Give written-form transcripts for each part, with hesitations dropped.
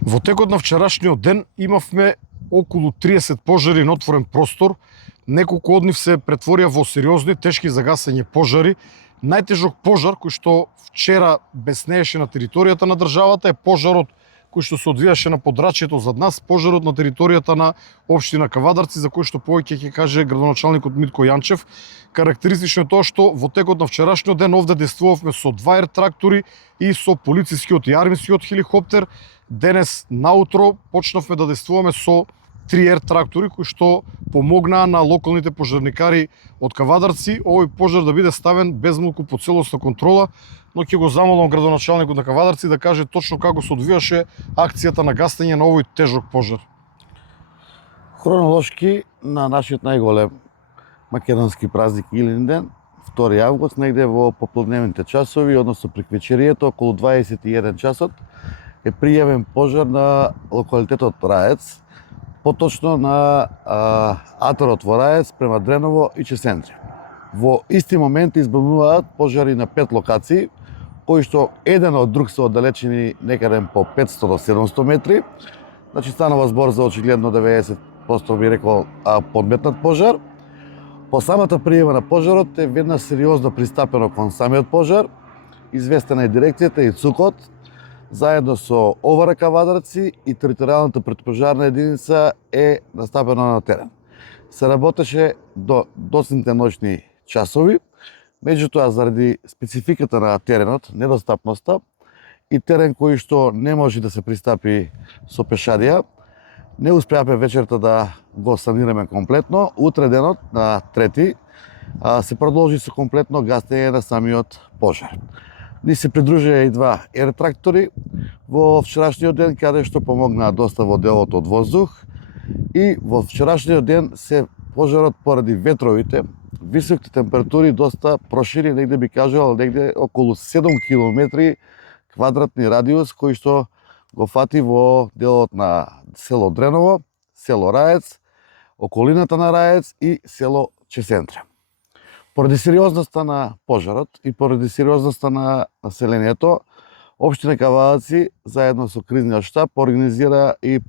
Во текот на вчерашниот ден имавме околу 30 пожари на отворен простор. Неколку од нив се претворија во сериозни, тешки за гасење пожари. Најтежок пожар кој што вчера беснееше на територијата на државата е пожарот кој што се одвијаше на подрачјето зад нас, пожарот на територијата на општина Кавадарци, за кој што повеќе ќе каже градоначалникот Митко Јанчев. Карактеристично е тоа што во текот на вчерашниот ден овде действувавме со 2 ер-трактори и со полицискиот и армискиот хеликоптер. Денес наутро почнавме да действуваме со 3 ер-трактори кои што помогнаа на локалните пожарникари од Кавадарци овој пожар да биде ставен безмолку под целосна контрола, но ќе го замолам градоначалникот на Кавадарци да каже точно како се одвијаше акцијата на гасење на овој тежок пожар. Хронолошки на нашиот најголем македонски празник Илинден, 2 август, негде во поплодневните часови, односно пред вечерието, околу 21 часот, е пријавен пожар на локалитетот Раец, поточно на аторот во Раец према Дреново и Чесендри. Во исти момент избавуваат пожари на 5 локации, кои што еден од друг се оддалечени некаде по 500 до 700 метри. Значи станува збор за очигледно 90% би рекол подметнат пожар. По самата пријава на пожарот е веднаш сериозно пристапено кон самиот пожар. Известена е дирекцијата и ЦУКот, заедно со ОВР Кавадарци и територијалната противпожарна единица е настапено на терен. Се работеше до доцните ноќни часови, меѓутоа заради спецификата на теренот, недостапноста и терен кој што не може да се пристапи со пешадија, не успеавме вечерта да го санираме комплетно. Утре денот на 3 се продолжи со комплетно гасење на самиот пожар. Ни се придружија и 2 ер-трактори во вчерашниот ден, каде што помогнаа доста во делот од воздух. И во вчерашниот ден се пожарот поради ветровите, високите температури доста прошири, негде би кажал, негде околу 7 километри квадратни радиус, кој што го фати во делот на село Дреново, село Раец, околината на Раец и село Чесендри. Поради сериозноста на пожарот и поради сериозноста на населението, општина Кавадарци заедно со кризниот штаб организира и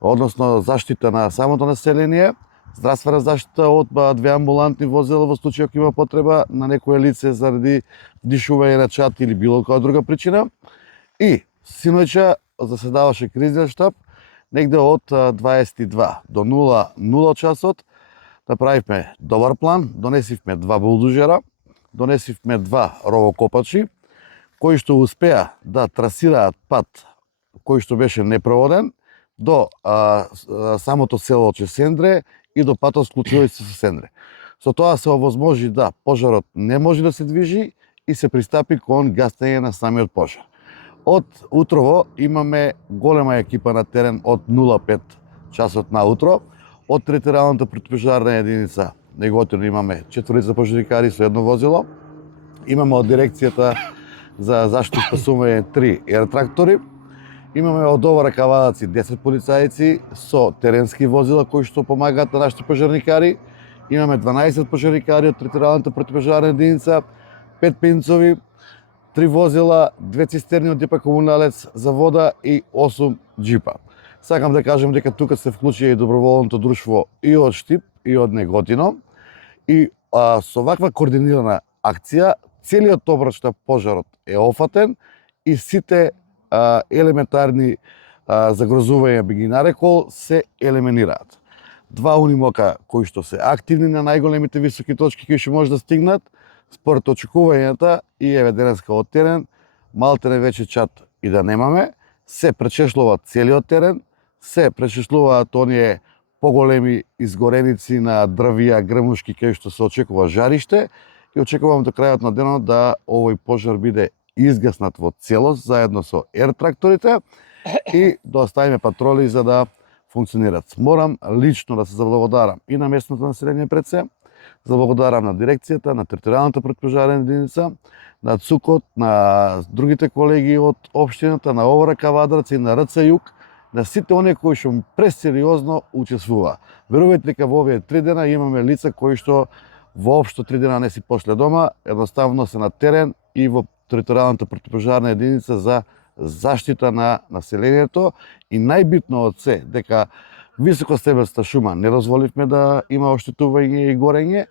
односно заштита на самото население, здравствена заштита од 2 амбулантни возила во случај ако има потреба на некое лице заради вдишување на чад или било која друга причина. И синоќа заседаваше кризниот штаб негде од 22 до 00 часот. Направивме добар план, донесивме 2 булдужера, донесивме 2 ровокопачи, кои што успеа да трасираат пат кој што беше непроводен до самото село Чесендре и до патот склучувајќи се со Сендре. Со тоа се овозможи да пожарот не може да се движи и се пристапи кон гасење на самиот пожар. Од утрово имаме голема екипа на терен од 05 часот на утро. Од територијалната противпожарна единица неготино имаме 4 пожарникари со 1 возило. Имаме од дирекцијата за заштита и спасување 3 ер-трактори. Имаме од ОВР Кавадарци 10 полицајци со теренски возила кои што помагаат на нашите пожарникари. Имаме 12 пожарникари од територијалната противпожарна единица, 5 пинцови, 3 возила, 2 цистерни од ДП Комуналец за вода и 8 джипа. Сакам да кажем дека тука се вклучи и доброволното друштво и од Штип и од Неготино. И со ваква координирана акција, целиот обрат на пожарот е офатен и сите елементарни загрозувања, би ги нарекол, се елиминираат. 2 унимока кои што се активни на најголемите високи точки кои што може да стигнат, според очекувањата и еве денеска од терен, малтене веќе чат и да немаме, се пречешлува целиот терен, се пречешлуваат оние поголеми изгореници на дрвија, грмушки кај што се очекува жариште и очекувам до крајот на денот да овој пожар биде изгаснат во целост заедно со ер-тракторите и да оставиме патроли за да функционират. Морам лично да се заблагодарам и на местното население пред се, заблагодарам на дирекцијата, на територијалната противпожарна единица, на ЦУКот, на другите колеги од општината, на ОВР Кавадарци, на РЦ Југ, на сите оние кои што пресериозно учествува. Верувајте дека во овие 3 дена имаме лица кои што воопшто 3 дена не си пошле дома, едноставно се на терен и во територијалната противпожарна единица за заштита на населението и најбитно од се дека високостепенста шума не дозволивме да има оштетување и горење.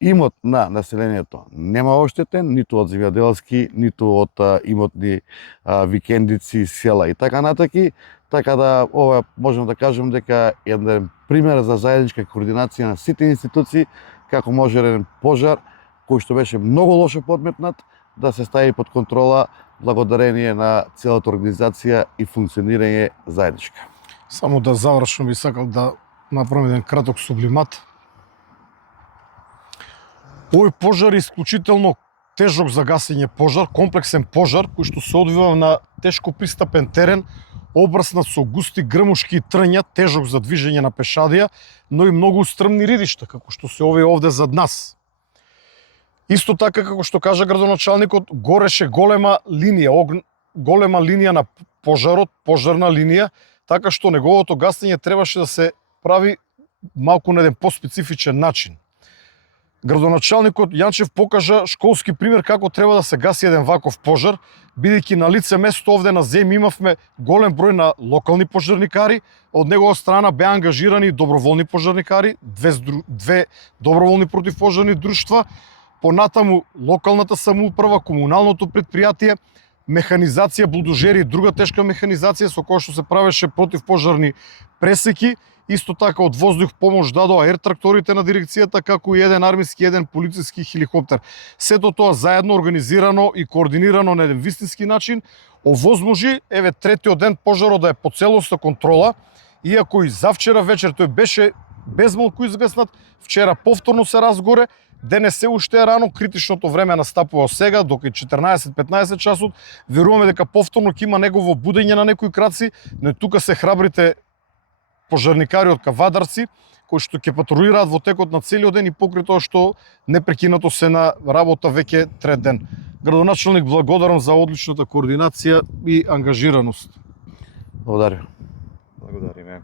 Имот на населението нема оштетен, ниту од земјоделски, ниту од имотни викендици, села и така натаки. Така да ова можам да кажем дека еден пример за заедничка координација на сите институции како може еден пожар кој што беше многу лошо подметнат да се стави под контрола благодарение на целата организација и функционирање заедничка. Само да завршам, би сакал да направам еден краток сублимат. Овој пожар е исклучително тежок за гасење пожар, комплексен пожар кој што се одвива на тешко пристапен терен, обраснат со густи грмушки и трња, тежок за движење на пешадија, но и многу стрмни ридишта, како што се овде зад нас. Исто така, како што кажа градоначалникот, гореше голема линија на пожарот, пожарна линија, така што неговото гасење требаше да се прави малку на еден поспецифичен начин. Градоначалникот Јанчев покажа школски пример како треба да се гаси еден ваков пожар, бидејќи на лице место овде на Зем имавме голем број на локални пожарникари, од негова страна беа ангажирани доброволни пожарникари, две доброволни противпожарни друштва, понатаму локалната самоуправа, комуналното предпријатие, механизација, булдожери и друга тешка механизација со која што се правеше противпожарни пресеки. Исто така од воздух помош дадоа ер-тракторите на дирекцијата, како и еден армиски, еден полициски хеликоптер. Сето тоа заедно организирано и координирано на еден вистински начин овозможи, третиот ден пожарот да е по целосна контрола, иако и завчера вечер тој беше безмалку изгаснат, вчера повторно се разгоре, денес се уште е рано, критичното време настапува сега, дока 14-15 часот, веруваме дека повторно ќе има негово будење на некои краци, но тука се храбрите пожарникари од Кавадарци, кои што ќе патрулираат во текот на целиот ден и покрај тоа што непрекинато се на работа веќе трет ден. Градоначалник, благодарам за одличната координација и ангажираност. Благодарам. Благодариме.